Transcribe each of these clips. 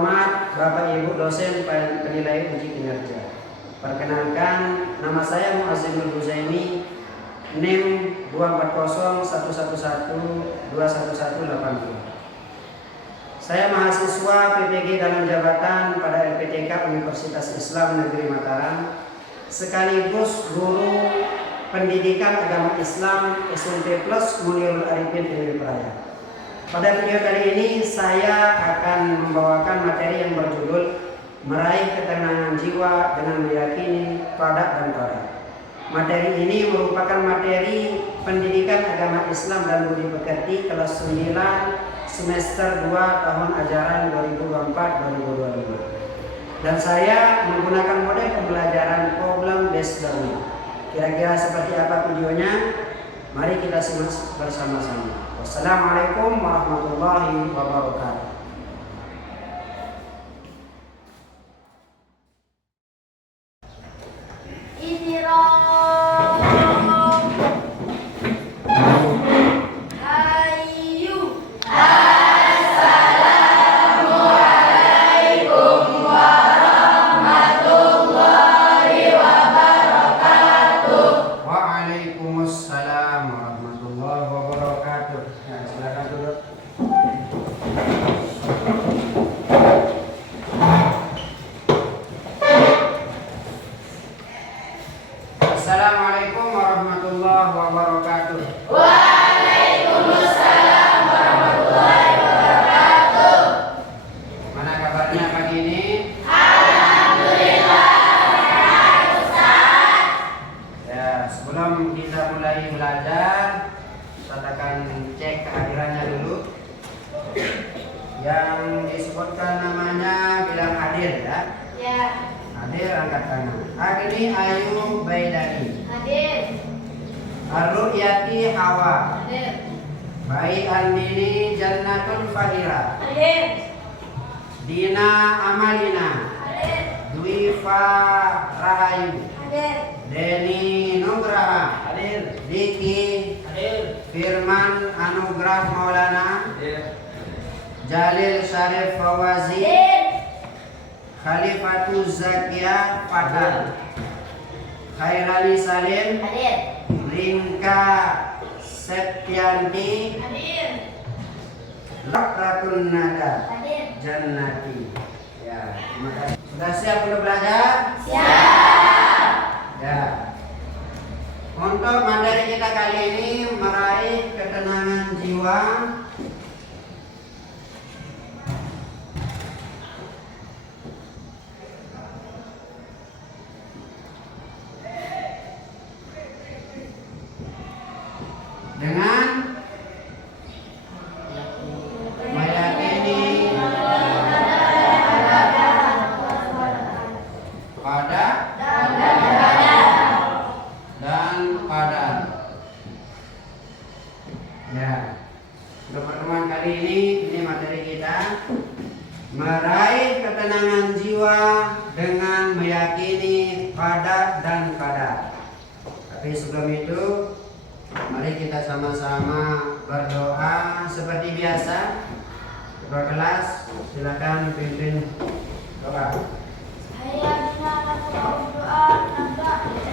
terhormat Bapak Ibu dosen penilai uji kinerja. Perkenalkan, nama saya Muazzimul Huzaimi, NIM 24011121180. Saya mahasiswa PPG dalam jabatan pada LPTK Universitas Islam Negeri Mataram, sekaligus guru pendidikan agama Islam SMP Plus Munirul Arifin Ilmi Peraya. Pada video kali ini saya akan membawakan materi yang berjudul Meraih Ketenangan Jiwa dengan Meyakini Pada dan Pada. Materi ini merupakan materi pendidikan agama Islam dan budi pekerti kelas 9 semester 2 tahun ajaran 2024-2025. Dan saya menggunakan model pembelajaran problem based learning. Kira-kira seperti apa videonya? Mari kita simak bersama-sama. Wassalamualaikum warahmatullahi wabarakatuh. Assalamualaikum warahmatullahi wabarakatuh. Waalaikumsalam warahmatullahi wabarakatuh. Mana kabarnya pagi ini? Alhamdulillah, sehat Ustaz. Ya, sebelum kita mulai belajar, katakan cek kehadirannya dulu. Yang disebutkan namanya bilang hadir ya. Ya, Hadir, angkat tangan. Agni Ayu Baidani. hadir. Ar-Ru'yati Hawa. Hadir. Bayi Andini Jannatul Fadira. Hadir. Dina Amalina. Hadir. Dwifa Rahayu. Hadir. Deni Nugraha. Hadir. Diki. Hadir. Firman Anugrah Maulana. Hadir. Jalil Syarif Fawazi. Hadir. Khalifatul Zakiyah Padang. Khairali Salim. Hadir. Rinka Septianti. Hadir. Lakratun Nada Hadir. Jannati. Ya, terima kasih. Sudah siap untuk belajar? Siap. Ya. Untuk materi kita kali ini meraih ketenangan jiwa dengan meyakini pada dan pada. Ya, untuk pertemuan kali ini materi kita meraih ketenangan jiwa dengan meyakini pada dan pada. Tapi sebelum itu, mari kita sama-sama berdoa seperti biasa. Ketua kelas, silakan pimpin doa.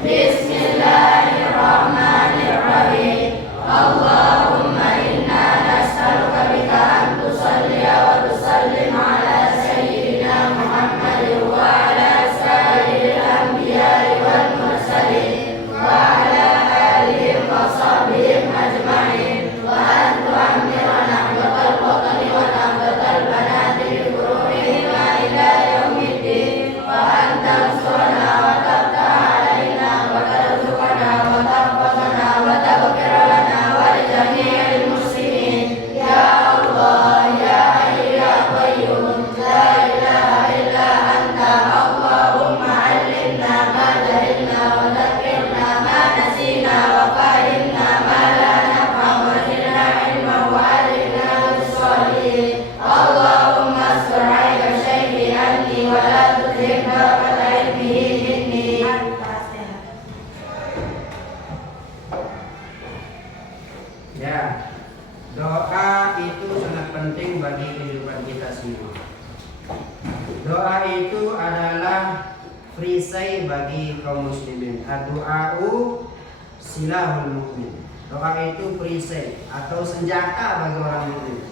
Bismillahirrahmanirrahim. Allahumma inna nas'aluka bika an tusalliya wa tusallim ala sayyidina Muhammadin wa ala sayyidil anbiya'i wal mursalin wa ala alihi wa sahbihi ajma'in wa an tu'ammirana nahbatal batani wa nahbatal banati bi furu'ihima ila yaumiddin. Doa itu adalah perisai bagi kaum muslimin. Ad-du'a'u silahul mukmin. Doa itu perisai atau senjata bagi orang mukmin.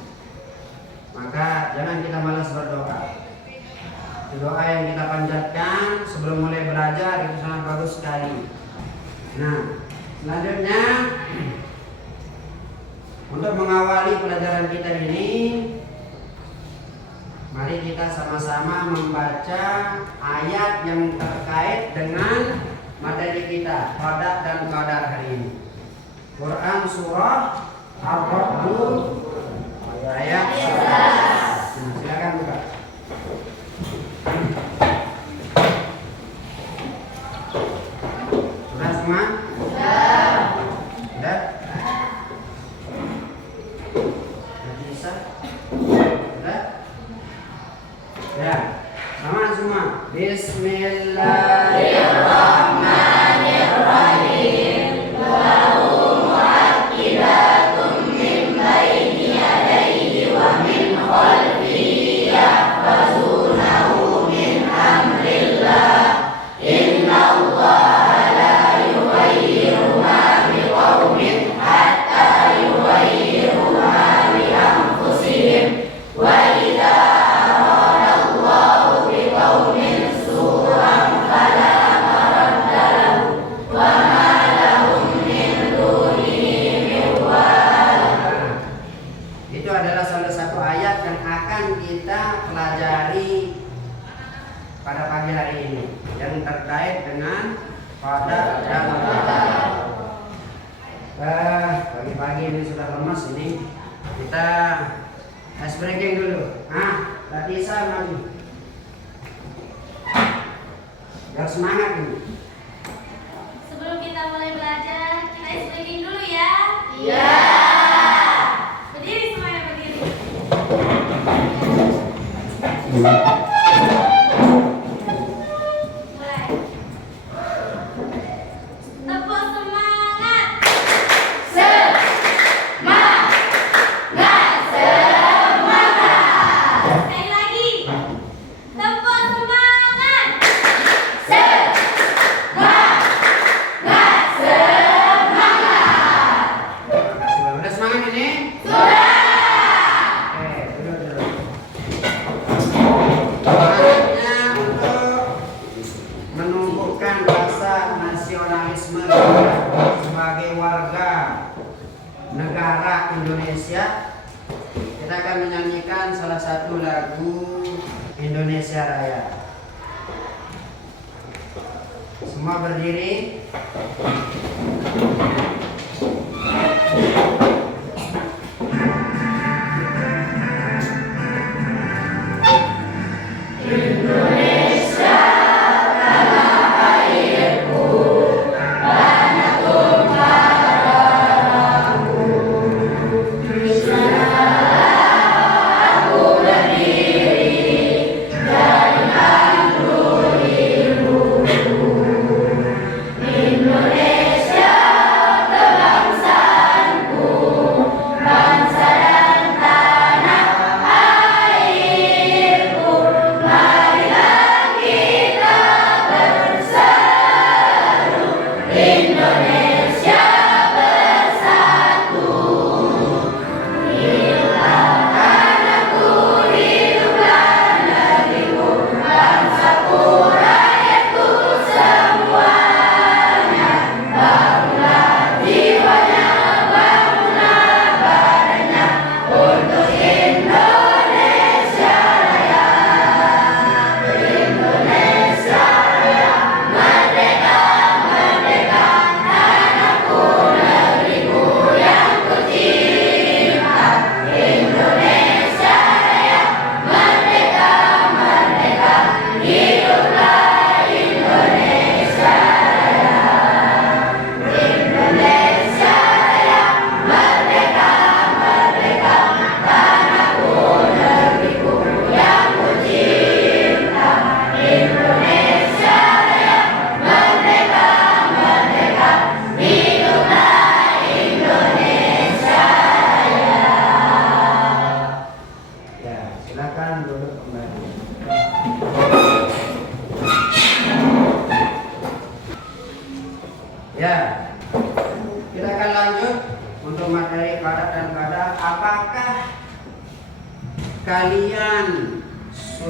Maka jangan kita malas berdoa. Doa yang kita panjatkan sebelum mulai belajar itu sangat bagus sekali. Nah, selanjutnya untuk mengawali pelajaran kita ini, mari kita sama-sama membaca ayat yang terkait dengan materi kita, qada dan qadar hari ini. Quran surah Ar-Ra'd ayat 11. Nah, silakan buka. Sudah semua? Sudah. Sudah? Bisa? Sudah? Ya, sama semua. Bismillahirrahmanirrahim. Lahu mu'aqibatun min baini yadayhi wa min khalfihi yahfazunahu min amrillah. Innallaha la yughayyiru ma biqaumin hatta yughayyiru ma bi anfusihim. Wa idza aradallahu biqaumin su'an fala maradda lahu wa ma lahum min dunihi min wal. Itu adalah salah satu ayat yang akan kita pelajari pada pagi hari ini yang terkait dengan qada dan qadar. Pagi-pagi ini sudah lemas ini. Kita ice breaking dulu. Mbak Tisa maju. Biar semangat ini. Sebelum kita mulai belajar, kita ice breaking dulu ya. Iya. Berdiri semuanya, berdiri. Mulai. Tepuk semangat. Sekali lagi. Tepuk semangat. Sudah semangat ini? Sudah. Oke, dulu. Semangatnya untuk menumbuhkan rasa nasionalisme sebagai warga negara Indonesia. Kita akan menyanyikan salah satu lagu Indonesia Raya. Semua berdiri. Indonesia, kebangsaanku.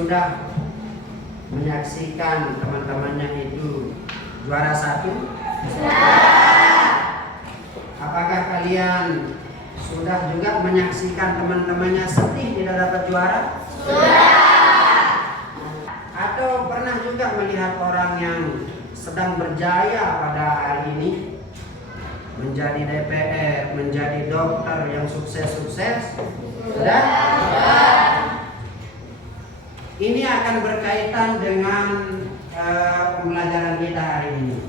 sudah menyaksikan teman-temannya itu juara 1? Apakah kalian sudah juga menyaksikan teman-temannya sedih tidak dapat juara? Atau pernah juga melihat orang yang sedang berjaya pada hari ini, menjadi DPR, menjadi dokter yang sukses-sukses? Sudah? Ini akan berkaitan dengan pembelajaran kita hari ini.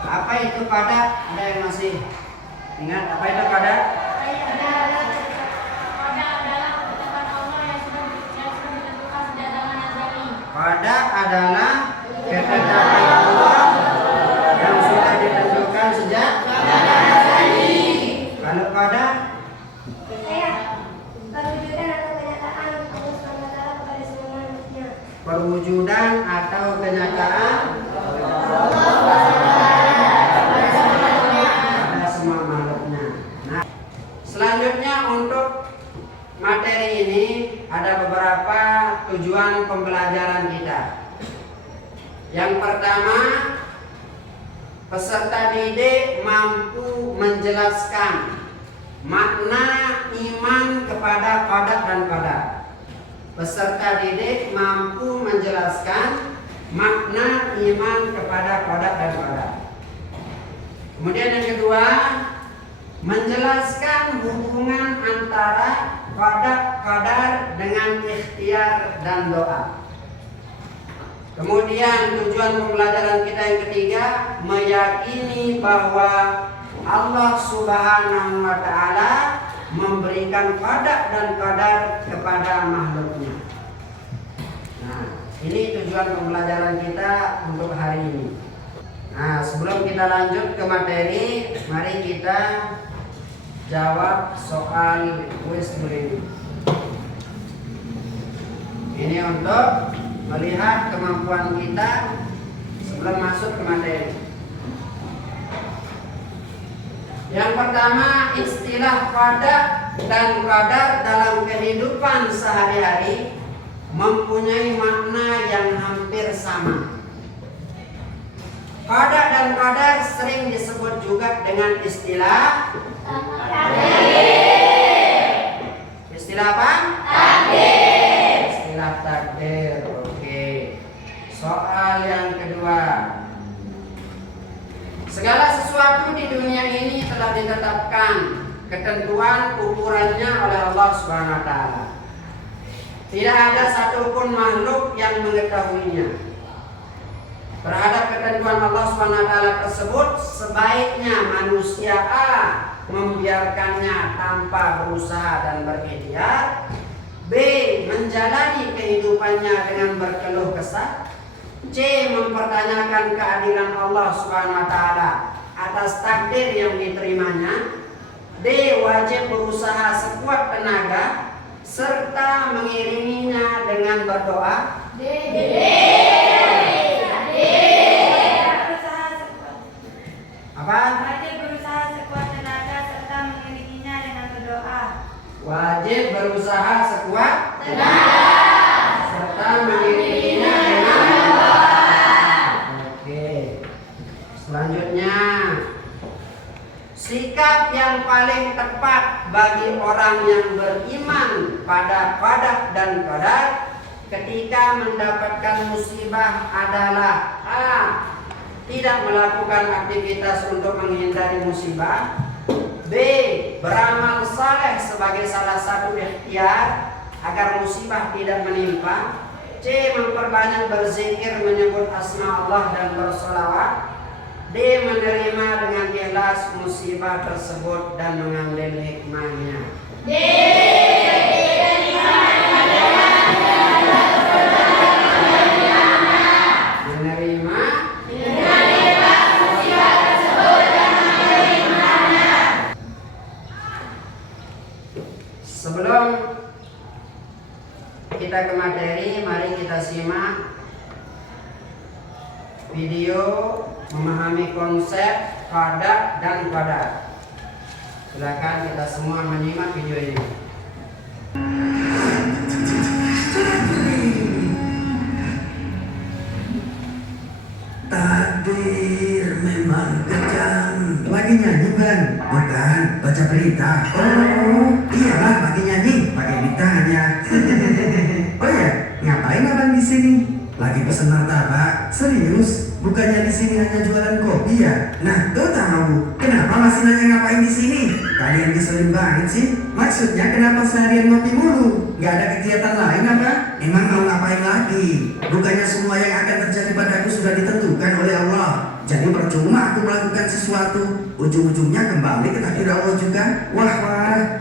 Apa itu pada? Ada yang masih ingat apa itu pada? Pada adalah ketetapan Allah yang sudah ditentukan sejak. Kalau pada? Perwujudan atau kenyataan pada semua makhluknya. Nah, selanjutnya untuk materi ini ada beberapa tujuan pembelajaran kita. Yang pertama, peserta didik mampu menjelaskan makna iman kepada qadar dan qadar. Peserta didik mampu menjelaskan makna iman kepada qadar dan qadar. Kemudian yang kedua, menjelaskan hubungan antara qadar dengan ikhtiar dan doa. Kemudian tujuan pembelajaran kita yang ketiga, meyakini bahwa Allah Subhanahu wa Ta'ala memberikan qada dan qadar kepada makhluknya. Nah, ini tujuan pembelajaran kita untuk hari ini. Nah, sebelum kita lanjut ke materi, mari kita jawab soal kuis ini. Ini untuk melihat kemampuan kita sebelum masuk ke materi. Yang pertama, istilah qada dan qadar dalam kehidupan sehari-hari mempunyai makna yang hampir sama. Qada dan qadar sering disebut juga dengan istilah takdir. Istilah apa? Takdir. Istilah takdir. Oke. Soal yang kedua. Segala sesuatu di dunia ini telah ditetapkan ketentuan ukurannya oleh Allah Subhanahu wa Ta'ala. Tidak ada satupun makhluk yang mengetahuinya. Terhadap ketentuan Allah Subhanahu wa Ta'ala tersebut, sebaiknya manusia A membiarkannya tanpa berusaha dan berikhtiar, B menjalani kehidupannya dengan berkeluh kesah, C mempertanyakan keadilan Allah Subhanahu wa Ta'ala atas takdir yang diterimanya, D wajib berusaha sekuat tenaga serta mengiringinya dengan berdoa. D. Apa? Wajib berusaha sekuat tenaga serta mengiringinya dengan berdoa. Wajib berusaha sekuat tenaga serta mengiringinya dengan berdoa. Oke. Selanjutnya, sikap yang paling tepat bagi orang yang beriman pada qada dan qadar ketika mendapatkan musibah adalah A. Tidak melakukan aktivitas untuk menghindari musibah, B. Beramal saleh sebagai salah satu ikhtiar agar musibah tidak menimpa, C. Memperbanyak berzikir, menyebut asma Allah dan bersolawat, D. Menerima dengan ikhlas musibah tersebut dan mengambil hikmahnya. D. Sebelum kita ke materi, mari kita simak video memahami konsep qada dan qadar. Silakan kita semua menyimak video ini. Bukan, baca berita. Oh, iyalah lagi nyanyi, pakai ditanya. Oh ya, ngapain abang di sini? Lagi pesen martabak. Serius? Bukannya di sini hanya jualan kopi ya? Nah, tuh tahu. Kenapa masih nanya ngapain di sini? Kalian ngeselin banget sih. Maksudnya kenapa seharian ngopi mulu? Gak ada kegiatan lain apa? Emang mau ngapain lagi? Bukannya semua yang akan terjadi padaku sudah ditentukan oleh Allah. Jadi percuma aku melakukan sesuatu, ujung-ujungnya kembali ke takdir Allah juga. Wah,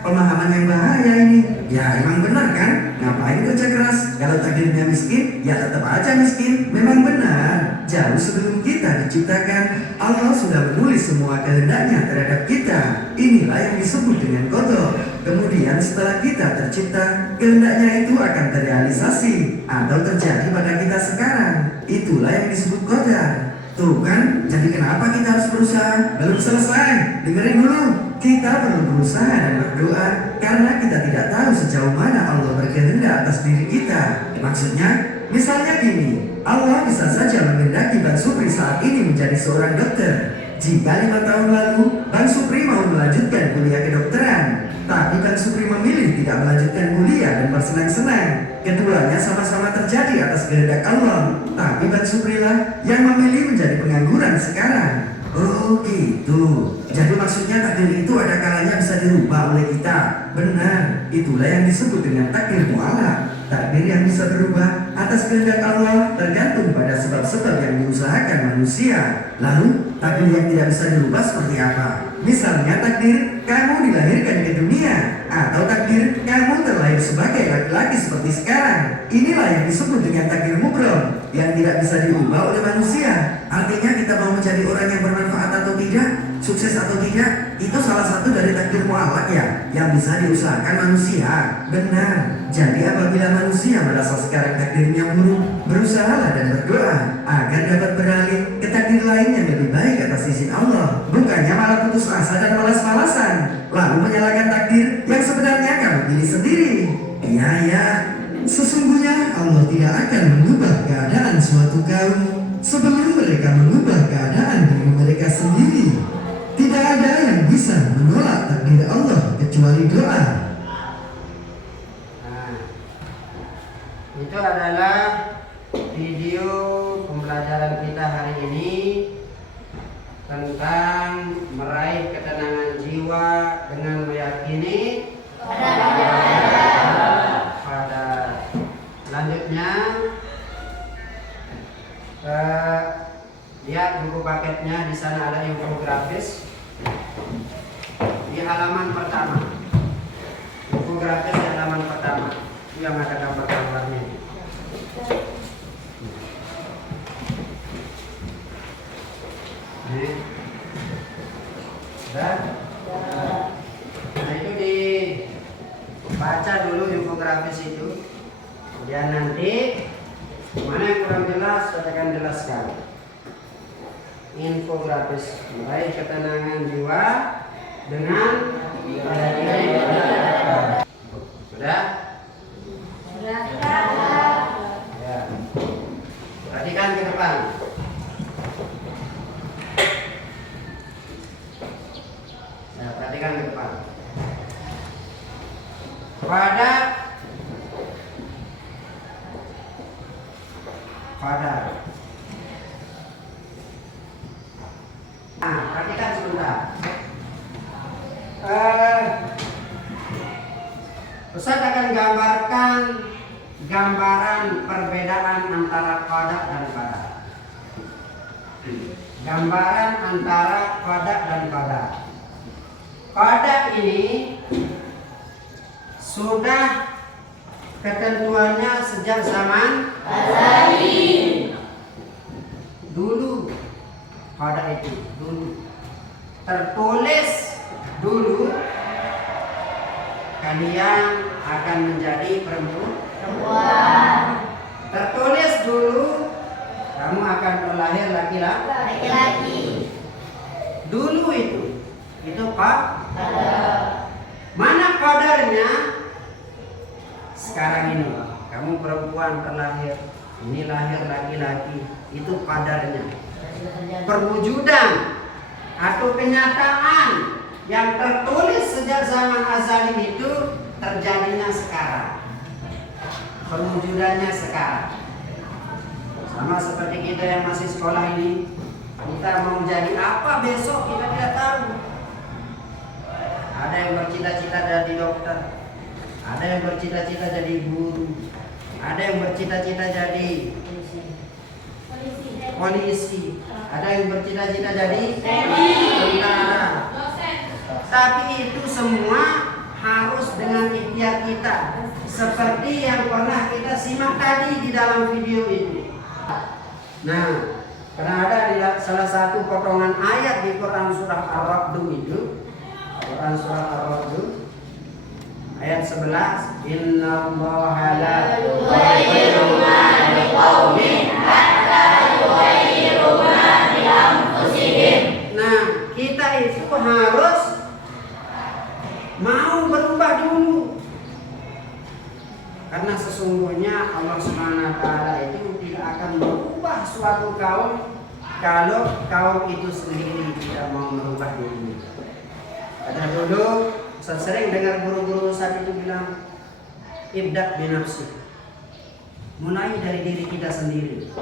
pemahaman yang bahaya ini. Ya emang benar kan? Ngapain kerja keras? Kalau takdirnya miskin, ya tetap aja miskin. Memang benar. Jauh sebelum kita diciptakan, Allah sudah menulis semua kehendaknya terhadap kita. Inilah yang disebut dengan qada. Kemudian setelah kita tercipta, kehendaknya itu akan terrealisasi atau terjadi pada kita sekarang. Itulah yang disebut qadar. Tuh kan, jadi kenapa kita harus berusaha? Belum selesai, dengerin dulu. Kita perlu berusaha dan berdoa karena kita tidak tahu sejauh mana Allah berkehendak atas diri kita. Maksudnya, misalnya gini, Allah bisa saja menghendaki Bang Supri saat ini menjadi seorang dokter. Jika 5 tahun lalu, Bang Supri mau melanjutkan kuliah kedokteran, tapi Bang Supri memilih tidak melanjutkan kuliah dan bersenang-senang. Keduanya sama-sama terjadi atas kehendak Allah, tapi Bang Supri lah yang memilih menjadi pengangguran sekarang. Oh gitu. Jadi maksudnya takdir itu ada kalanya bisa dirubah oleh kita. Benar, itulah yang disebut dengan takdir mu'alaq. Takdir yang bisa berubah atas kehendak Allah tergantung pada sebab-sebab yang diusahakan manusia. Lalu, takdir yang tidak bisa dirubah seperti apa? Misalnya takdir kamu dilahirkan ke dunia, atau takdir kamu terlahir sebagai laki-laki seperti sekarang. Inilah yang disebut dengan takdir mubrom, yang tidak bisa diubah oleh manusia. Artinya kita mau menjadi orang yang bermanfaat atau tidak, sukses atau tidak, itu salah satu dari takdir mu'alaq ya, yang bisa diusahakan manusia. Benar. Jadi apabila manusia merasa sekarang takdirnya buruk, berusahalah dan berdoa agar dapat beralih ke takdir lain yang lebih baik atas izin Allah. Bukannya malah putus asa dan malas-malasan, lalu menyalahkan takdir yang sebenarnya kamu pilih sendiri. Iya, sesungguhnya Allah tidak akan mengubah keadaan suatu kaum sebelum mereka mengubah keadaan diri mereka sendiri. Tidak ada yang bisa menolak takdir Allah kecuali doa. Nah, itu adalah video pembelajaran kita hari ini tentang meraih ketenangan jiwa dengan meyakini pada. Selanjutnya lihat buku paketnya, di sana ada infografis di halaman pertama. Infografis di halaman pertama yang ada gambar-gambarnya. Sudah? Nah itu dibaca dulu infografis itu. Kemudian nanti mana yang kurang jelas saya akan jelaskan. Infografis meraih ketenangan jiwa dengan sudah? Ya. Perhatikan ke depan. Ya, perhatikan ke depan. Pada nah, perhatikan sebentar. Ustaz akan gambarkan gambaran perbedaan antara qada dan qadar. Gambaran antara qada dan qadar. Qada ini sudah ketentuannya sejak zaman azali. Dulu qada itu dulu tertulis dulu kalian akan menjadi perempuan. Tertulis dulu kamu akan terlahir laki-laki. Dulu itu qadar. Mana qadarnya? Sekarang ini kamu perempuan terlahir, ini lahir laki-laki, itu qadarnya. Perwujudan atau kenyataan yang tertulis sejak zaman azali itu terjadinya sekarang, perwujudannya sekarang. Sama seperti kita yang masih sekolah ini, kita mau jadi apa besok kita tidak tahu. Ada yang bercita-cita jadi dokter, ada yang bercita-cita jadi guru, ada yang bercita-cita jadi polisi, ada yang bercita-cita jadi tentara. Tapi itu semua harus dengan ikhtiar kita, seperti yang pernah kita simak tadi di dalam video itu. Nah, karena ada di salah satu potongan ayat di Quran surah Ar-Ra'd itu, Quran surah Ar-Ra'd ayat 11, Innallaha la yughayyiru ma biqaumin hatta yughayyiru ma bi anfusihim. Nah, kita itu harus mau berubah dulu. Karena sesungguhnya Allah Subhanahu wa taala itu tidak akan merubah suatu kaum kalau kaum itu sendiri tidak mau merubah diri. Ada dulu saya sering dengar guru-guru saat itu bilang, ibda' binafsi. Mulai dari diri kita sendiri.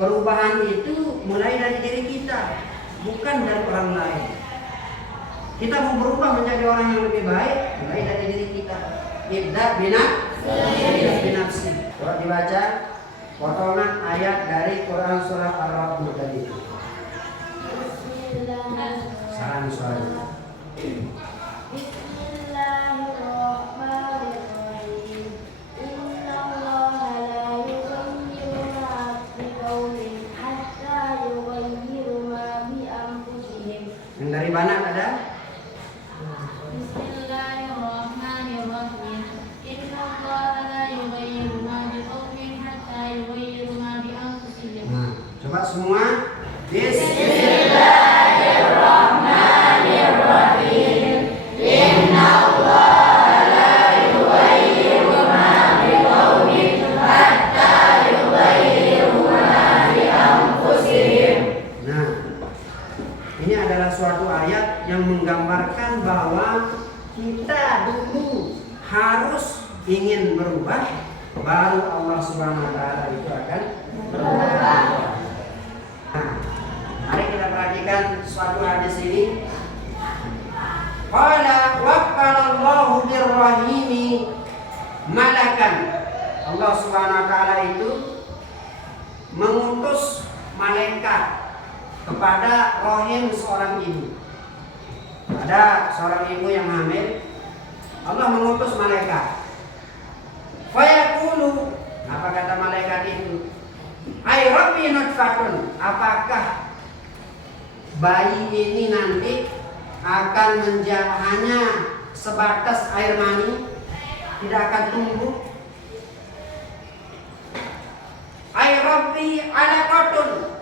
Perubahan itu mulai dari diri kita, bukan dari orang lain. Kita mau berubah menjadi orang yang lebih baik, mulai dari diri kita. Ibda' binafsi. Coba dibaca potongan ayat dari Quran surah Ar-Ra'd tadi. Salam suara. Bismillahirrahmanirrahim. Innallaha la yughayyiru ma biqaumin hatta yughayyiru ma bi anfusihim. Yang dari mana ada? Bismillahirrahmanirrahim. Innallaha la yughayyiru ma biqaumin hatta yughayyiru ma bi anfusihim. Nah, coba semua. Bismillahirrahmanirrahim. Innallaha la yughayyiru ma biqaumin hatta yughayyiru ma bi anfusihim. Nah, ini adalah suatu ayat yang menggambarkan bahwa kita dulu harus ingin berubah, baru Allah Subhanahu wa taala itu akan berubah. Nah, mari kita perhatikan suatu hadis ini. Qala waqalallahu birrahimi malakan. Allah Subhanahu wa taala itu mengutus malaikat kepada rahim seorang ibu. Ada seorang ibu yang hamil, Allah mengutus malaikat. Fayaqulu, apa kata malaikat itu? Ai rabbi nutfatun, apakah bayi ini nanti akan menjadi hanya sebatas air mani, tidak akan tumbuh? Ai rabbi alaqatun,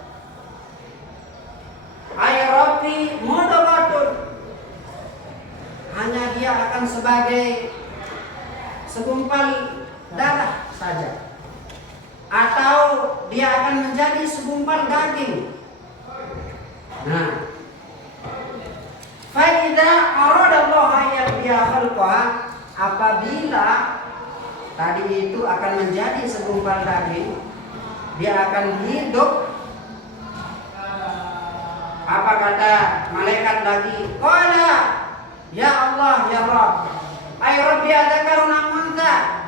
ai rabbi mudghatun, hanya dia akan sebagai segumpal darah saja, atau dia akan menjadi segumpal daging. Nah, faida aradallahu ayyabia khalqaha, apabila tadi itu akan menjadi segumpal daging, dia akan hidup. Apa kata malaikat lagi? Qala ya Allah ya Rabb, ay rabbi adzakarun am untha.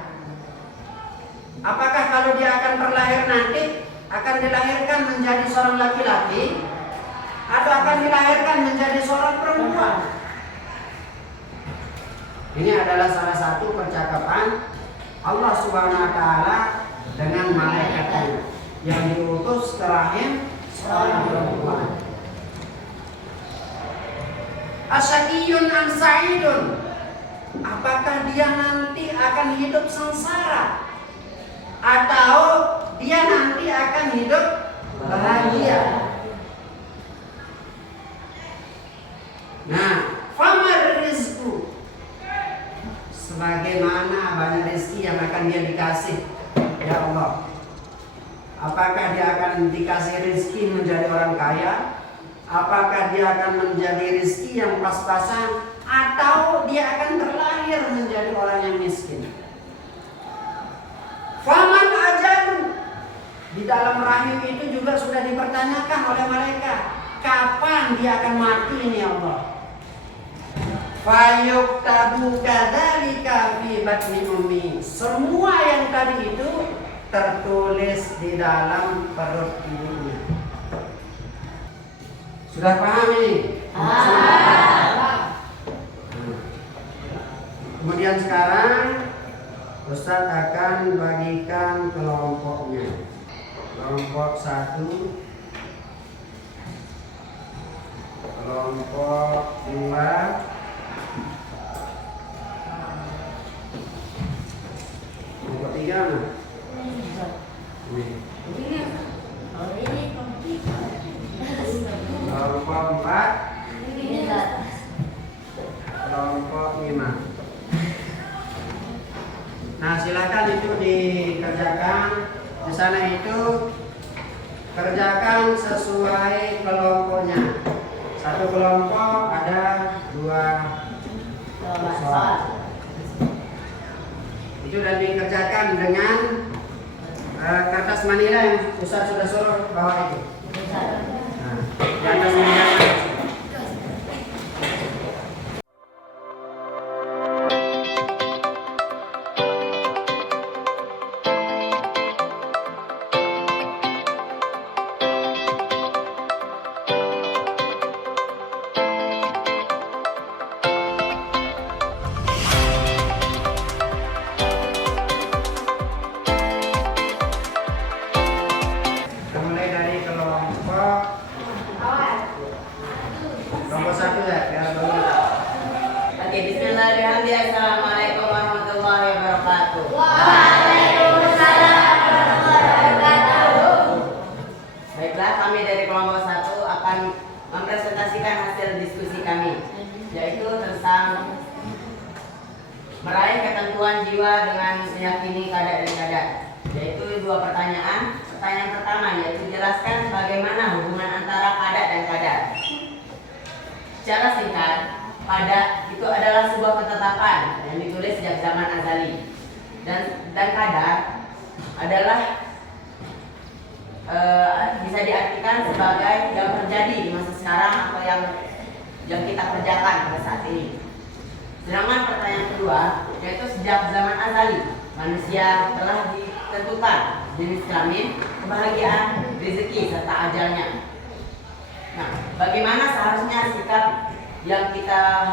Apakah kalau dia akan terlahir nanti akan dilahirkan menjadi seorang laki-laki atau akan dilahirkan menjadi seorang perempuan? Ini adalah salah satu percakapan Allah Subhanahu wa taala dengan malaikatnya yang diutus ke rahim seorang perempuan. Asyaqiyun am sa'idun, apakah dia nanti akan hidup sengsara atau dia nanti akan hidup bahagia? Nah, famar rizku, sebagaimana banyak rezeki yang akan dia dikasih, ya Allah. Apakah dia akan dikasih rezeki menjadi orang kaya, Apakah dia akan menjadi rizki yang pas-pasan atau dia akan terlahir menjadi orang yang miskin. Faman ajal, di dalam rahim itu juga sudah dipertanyakan oleh malaikat, kapan dia akan mati ini Allah. Fayuktabu kadzalika fi batni ummi. Semua yang tadi itu tertulis di dalam perut ibunya. Sudah paham ini? Kemudian sekarang Ustadz akan bagikan kelompoknya. Kelompok 1, kelompok 2, kelompok 3 mana? Kelompok 4, kelompok 5. Nah, silakan itu dikerjakan. Di sana itu kerjakan sesuai kelompoknya. Satu kelompok ada 2 soal. Itu dan dikerjakan dengan kertas manila yang Ustaz sudah suruh bawa itu. Nah, di atas manila. Kelompok 1 ya, biar dulu. Oke, bismillahirrahmanirrahim. Assalamualaikum warahmatullahi wabarakatuh. Waalaikumsalam warahmatullahi wabarakatuh. Baiklah, kami dari kelompok 1 akan mempresentasikan hasil diskusi kami, yaitu tentang meraih ketentuan jiwa dengan meyakini qada dan qadar. Yaitu 2 pertanyaan. Pertanyaan pertama yaitu jelaskan bagaimana hubungan antara qada dan qadar. Secara singkat, qada itu adalah sebuah ketetapan yang ditulis sejak zaman azali, dan qadar adalah bisa diartikan sebagai yang terjadi di masa sekarang atau yang kita kerjakan pada saat ini. Sedangkan pertanyaan kedua yaitu sejak zaman azali manusia telah ditentukan jenis kelamin, kebahagiaan, rezeki serta ajalnya. Nah, bagaimana seharusnya sikap yang kita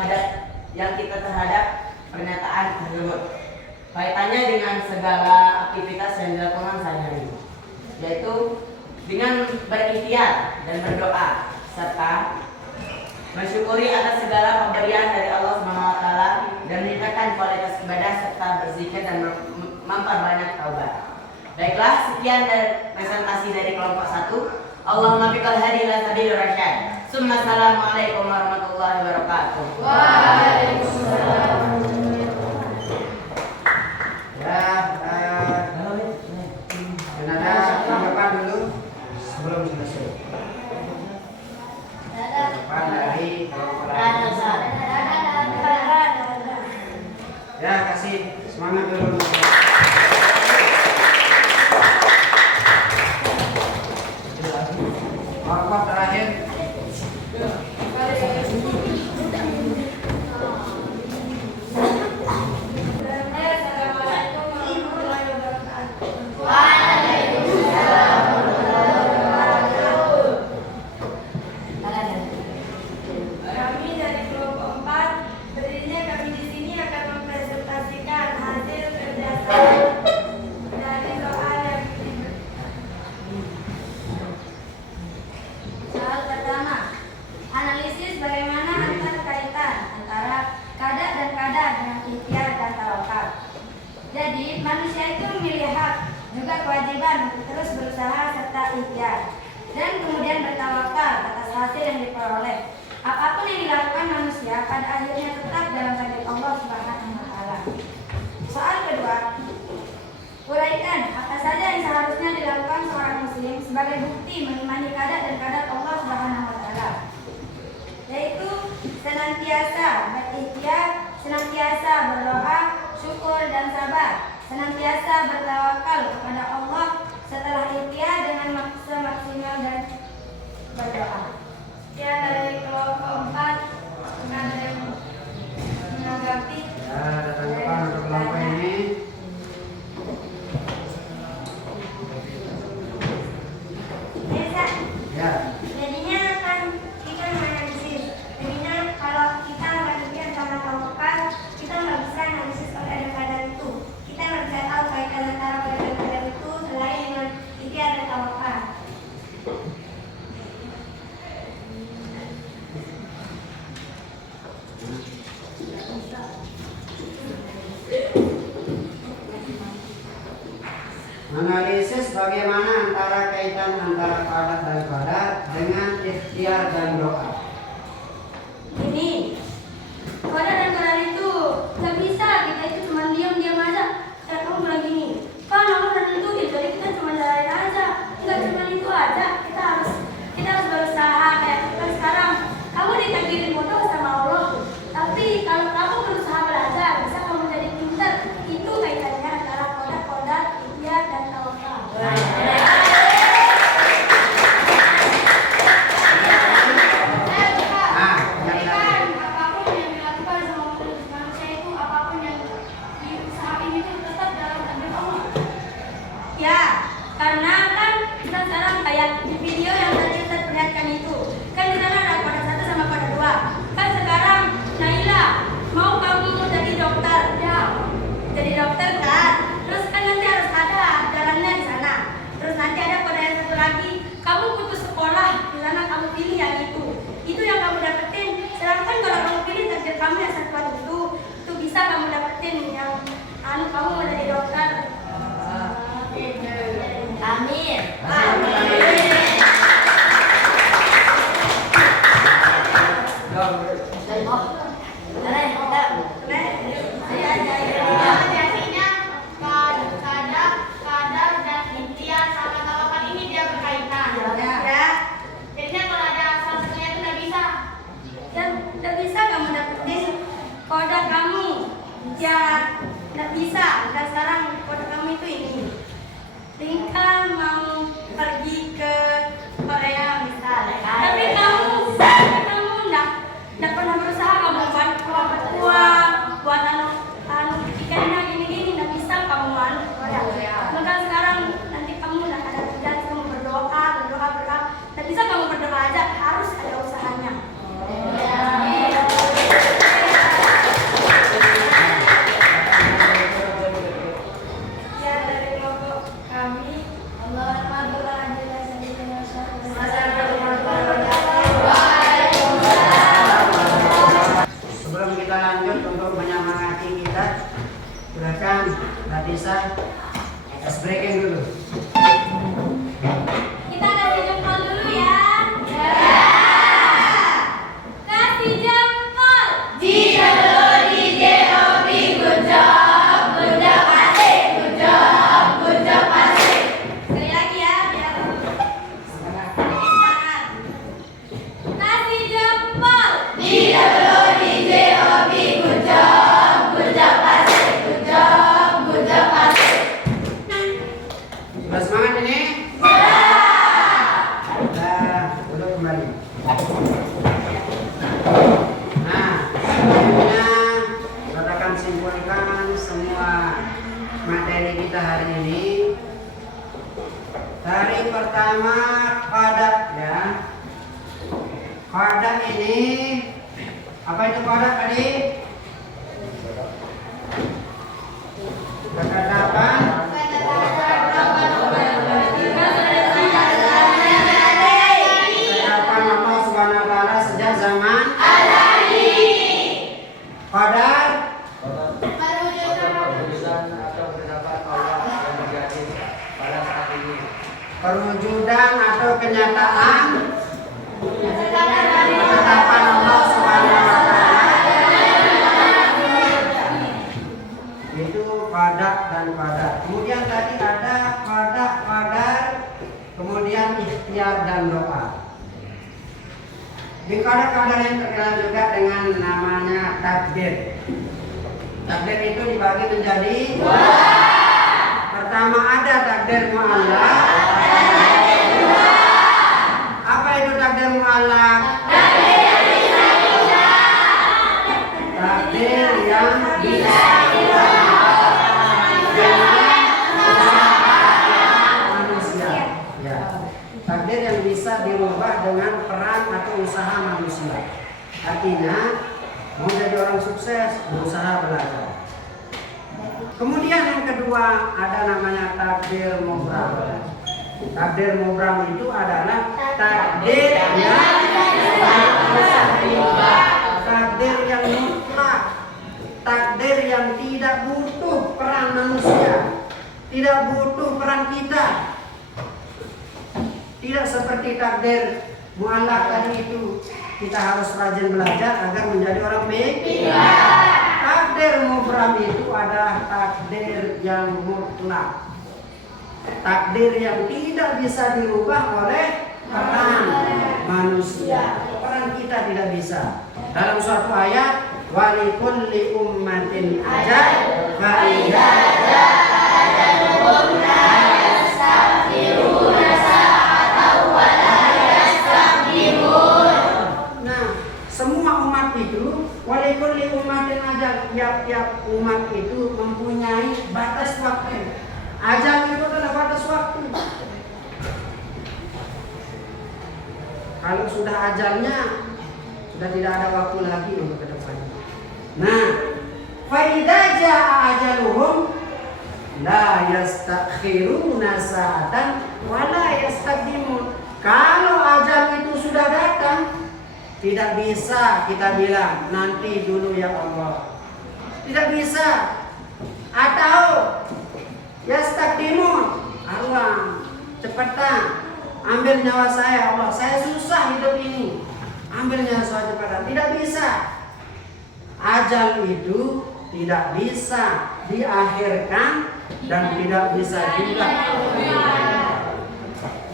terhadap pernyataan tersebut? Kaitannya dengan segala aktivitas yang dilakukan sehari-hari, yaitu dengan berikhtiar dan berdoa serta mensyukuri atas segala pemberian dari Allah SWT dan meningkatkan kualitas ibadah serta berzikir dan memperbanyak taubat. Baiklah, sekian dari presentasi dari kelompok 1. Allahumma biqal hadi ila sabil rasyad. Assalamualaikum warahmatullahi wabarakatuh. Waalaikumsalam. Ya, ada tanggapan dulu sebelum selesai. Tanggapan dari kelompok lain. Ya, kasih semangat dulu. Kelompok terakhir. Assalamualaikum warahmatullahi wabarakatuh. Waalaikumsalam warahmatullahi wabarakatuh. Kami dari kelompok 4 berdirinya kami di sini akan mempresentasikan hasil kerjasama dari soal yang berikut. Soal pertama, analisis bagaimana kaitan antara qada dan qadar dengan ikhtiar dan tawakal. Jadi, manusia itu memilih hak, juga kewajiban untuk terus berusaha serta ikhtiar, dan kemudian bertawakal atas hasil yang diperoleh. Apapun yang dilakukan manusia pada akhirnya tetap dalam takdir Allah Subhanahu wa taala. Soal kedua, uraikan apa saja yang seharusnya dilakukan seorang muslim sebagai bukti mengimani qada dan qadar Allah Subhanahu wa taala. yaitu senantiasa berikhtiar, senantiasa berdoa, syukur dan sabar, senantiasa bertawakal kepada Allah setelah ikhtiar dengan semaksimal dan berdoa. Sekian dari kelompok 4. Ada yang menanggapi? Ya, ada tanggapan untuk kelompok ini. Biasa. Ya. Jadinya kan kita menganalisis. Jadinya kalau kita berikhtiar sama tawakal, kita nggak bisa analisis keadaan itu. Kita nggak bisa tahu kaitan antara keadaan itu selain dengan ikhtiar dan tawakal. Analisis bagaimana antara kaitan antara qadat dan qadat dengan ikhtiar dan doa. Ini qadat dan qadar itu nggak bisa kita itu cuma diam aja. Kayak kamu bilang gini, kan aku udah nentuin, jadi kita cuma jalanin aja. Nggak cuma itu aja, kita harus berusaha. Kayak kita sekarang, kamu ditakdirin bodoh sama Allah, tapi kalau kamu berusaha belajar, bisa kamu jadi pintar. Itu kaitannya antara qadat, ikhtiar dan tawakal. Apapun yang dilakukan sama manusia itu, apapun yang diusahain itu tetap dalam takdir Allah. Ya, karena kan kita sekarang kayak di video yang tadi saya perlihatkan itu, kan di sana ada kode 1 sama kode 2. Kan sekarang Naila mau kamu jadi dokter, ya, jadi dokter kan. Terus kan nanti harus ada jalannya di sana. Terus nanti ada kode yang satu lagi, kamu putus sekolah, di sana kamu pilih yang itu. Itu yang kamu dapetin. Sedangkan kalau kamu pilih takdir kamu yang satu itu bisa kamu dapetin yang kamu mau jadi dokter. Amin. Biasanya kadar dan ikhtiar sama tawakal ini dia berkaitan. Ya, Jadinya kalau ada salah satunya itu nggak bisa. dan tidak bisa kamu dapetin kode kamu. Ya, tidak bisa. Dan sekarang kode kamu itu ini. Tinggal mau pergi ke Korea misalnya. Tapi kamu nggak pernah berusaha kamu buat uang, buat ikannya gini nggak bisa kamu Korea. Maka sekarang nanti kamu nggak ada kerjaan, kamu berdoa. Nggak bisa kamu berdoa aja, harus ada usahanya. Ya dari kelompok kami. Sebelum kita lanjut untuk menyemangati kita, silakan Natisa ice breaking dulu. Kita kasih jempol dulu ya. Kasih jempol. Sekali lagi ya, biar semangat. Kasih jempol. Sudah semangat ini? Duduk kembali. Nah, selanjutnya kita akan simpulkan semua materi kita hari ini. Dari pertama qadat ya. Qadat ini apa itu qadat tadi? Ketetapan Allah Subhanahu wa taala sejak zaman qadar perwujudan atau kenyataan ketetapan Allah Subhanahu wa taala, itu qada dan qadar. Kemudian tadi ada qada, qadar, kemudian ikhtiar dan doa. Di kode-kode yang terkenal juga dengan namanya takdir. Takdir itu dibagi menjadi pertama ada takdir mu'allaq. Apa itu takdir mu'allaq? Takdir yang bisa manusia. Ya. Takdir yang bisa dirubah dengan peran atau usaha manusia. Artinya mau jadi orang sukses, berusaha belajar. Kemudian yang kedua ada namanya takdir mubram. Takdir mubram itu adalah takdir yang bisa dirubah, takdir yang mutlak, takdir yang tidak butuh peran manusia, tidak butuh peran kita. Tidak seperti takdir mu'allaq tadi itu, kita harus rajin belajar agar menjadi orang baik. Takdir mubram itu adalah takdir yang mutlak, takdir yang tidak bisa dirubah oleh peran manusia. Peran kita tidak bisa. Dalam suatu ayat, walikulli ummatin ajal fa idza jaa ajaluhum la yastakhiruna sa'atan wa la yastaqdimun. Nah, semua umat itu walikulli ummatin ajal, tiap-tiap umat itu mempunyai batas waktu. Ajal itu adalah batas waktu. Kalau sudah ajalnya, sudah tidak ada waktu lagi untuk ke depannya. Nah, fa idza jaa ajaluhum la yastakhiruna sa'atan wa la yastaqdimun. Kalau ajal itu sudah datang, tidak bisa kita bilang nanti dulu ya Allah. Tidak bisa. Atau yastaqdimun, Allah cepetan ambil nyawa saya Allah, saya susah hidup ini, ambil nyawa saya cepetan. Tidak bisa. Ajal itu tidak bisa diakhirkan dan tidak bisa juga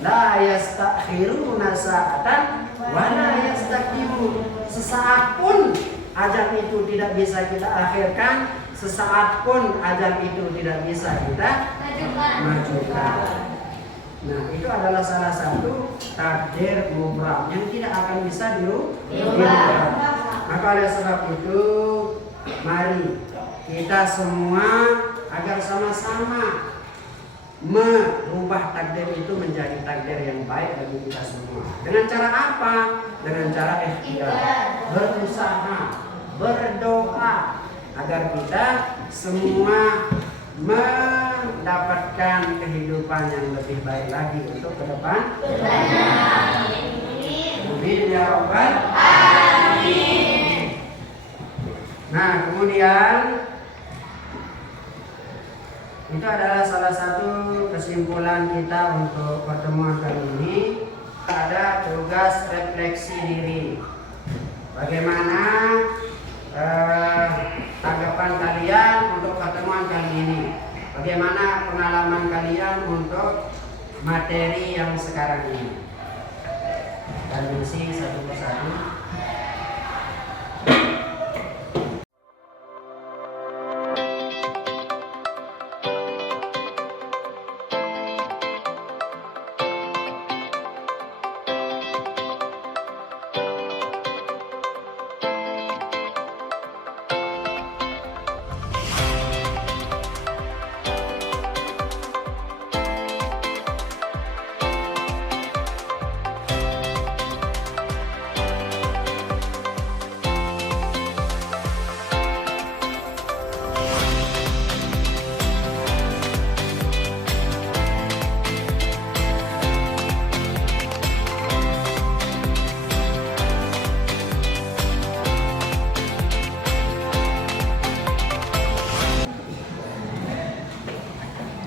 la yastakhiruna sa'atan wa la yastaqdimun. Sesaat pun ajal itu tidak bisa kita akhirkan, sesaat pun ajal itu tidak bisa kita majukan. Nah, itu adalah salah satu takdir mubram yang tidak akan bisa dirubah. Maka oleh sebab itu, mari kita semua agar sama-sama merubah takdir itu menjadi takdir yang baik bagi kita semua. Dengan cara apa? Dengan cara ikhtiar, berusaha, berdoa agar kita semua mendapatkan kehidupan yang lebih baik lagi untuk ke depan. Amin ya rabbal alamin. Nah, kemudian itu adalah salah satu kesimpulan kita untuk pertemuan kali ini. Ada tugas refleksi diri. Bagaimana tanggapan kalian untuk pertemuan kali ini? Bagaimana pengalaman kalian untuk materi yang sekarang ini? Dan isi satu persatu.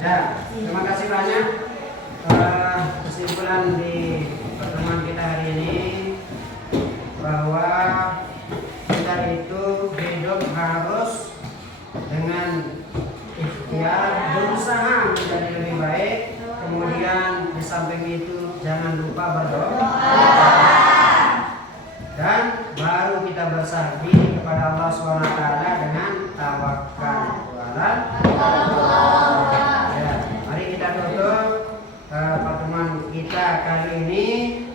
Ya, terima kasih banyak. Kesimpulan di pertemuan kita hari ini bahwa kita itu hidup harus dengan ikhtiar, berusaha menjadi lebih baik. Kemudian di samping itu jangan lupa berdoa. Dan kita bersahdi kepada Allah SWT dengan tawakal. Ya, mari kita tutup pertemuan kita kali ini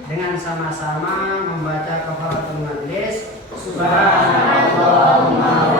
dengan sama-sama membaca kafaratul majlis. Subhanallah.